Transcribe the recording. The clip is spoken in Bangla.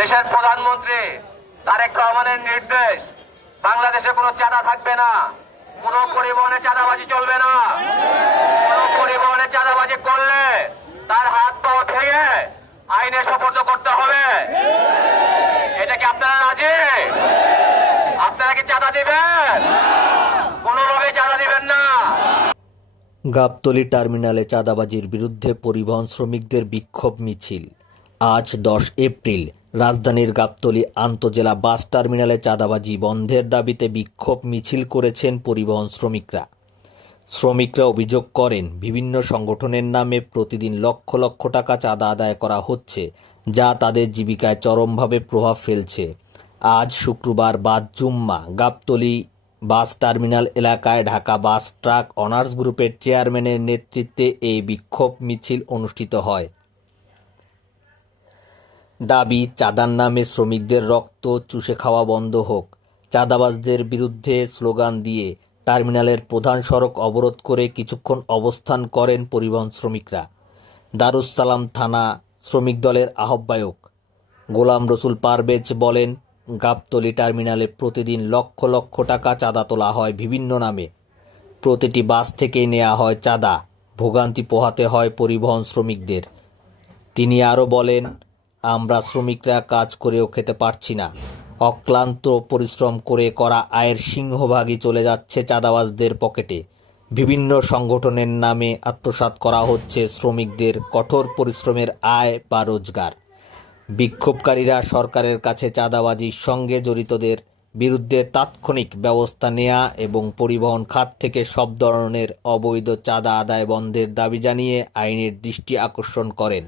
দেশের প্রধানমন্ত্রী তারেক রহমানের নির্দেশ, বাংলাদেশে কোনো চাঁদা থাকবে না, কোনো পরিবহনে চাঁদাবাজি চলবে না। কোনো পরিবহনে চাঁদাবাজি করলে তার হাত পা ভেঙে আইনে সোপর্দ করতে হবে। এটা কি আপনারা রাজি? আপনারা কি চাঁদা দিবেন? কোনোভাবে চাঁদা দিবেন না। গাবতলী টার্মিনালে চাঁদাবাজির বিরুদ্ধে পরিবহন শ্রমিকদের বিক্ষোভ মিছিল। আজ 10 এপ্রিল রাজধানীর গাবতলী আন্তজেলা বাস টার্মিনালে চাঁদাবাজি বন্ধের দাবিতে বিক্ষোভ মিছিল করেছেন পরিবহন শ্রমিকরা। শ্রমিকরা অভিযোগ করেন, বিভিন্ন সংগঠনের নামে প্রতিদিন লক্ষ লক্ষ টাকা চাঁদা আদায় করা হচ্ছে, যা তাদের জীবিকায় চরমভাবে প্রভাব ফেলছে। আজ শুক্রবার বাদ জুম্মা গাবতলী বাস টার্মিনাল এলাকায় ঢাকা বাস ট্রাক অনার্স গ্রুপের চেয়ারম্যানের নেতৃত্বে এই বিক্ষোভ মিছিল অনুষ্ঠিত হয়। দাবি, চাঁদার নামে শ্রমিকদের রক্ত চুষে খাওয়া বন্ধ হোক। চাঁদাবাজদের বিরুদ্ধে স্লোগান দিয়ে টার্মিনালের প্রধান সড়ক অবরোধ করে কিছুক্ষণ অবস্থান করেন পরিবহন শ্রমিকরা। দারুস সালাম থানা শ্রমিক দলের আহ্বায়ক গোলাম রসুল পারভেজ বলেন, গাবতলী টার্মিনালে প্রতিদিন লক্ষ লক্ষ টাকা চাঁদা তোলা হয় বিভিন্ন নামে। প্রতিটি বাস থেকেই নেওয়া হয় চাঁদা, ভোগান্তি পোহাতে হয় পরিবহন শ্রমিকদের। তিনি আরও বলেন, আমরা শ্রমিকরা কাজ করেও খেতে পারছি না। অক্লান্ত পরিশ্রম করে করা আয়ের সিংহভাগই চলে যাচ্ছে চাঁদাবাজদের পকেটে। বিভিন্ন সংগঠনের নামে আত্মসাৎ করা হচ্ছে শ্রমিকদের কঠোর পরিশ্রমের আয় বা রোজগার। বিক্ষোভকারীরা সরকারের কাছে চাঁদাবাজির সঙ্গে জড়িতদের বিরুদ্ধে তাৎক্ষণিক ব্যবস্থা নেওয়া এবং পরিবহন খাত থেকে সব ধরনের অবৈধ চাঁদা আদায় বন্ধের দাবি জানিয়ে আইনের দৃষ্টি আকর্ষণ করেন।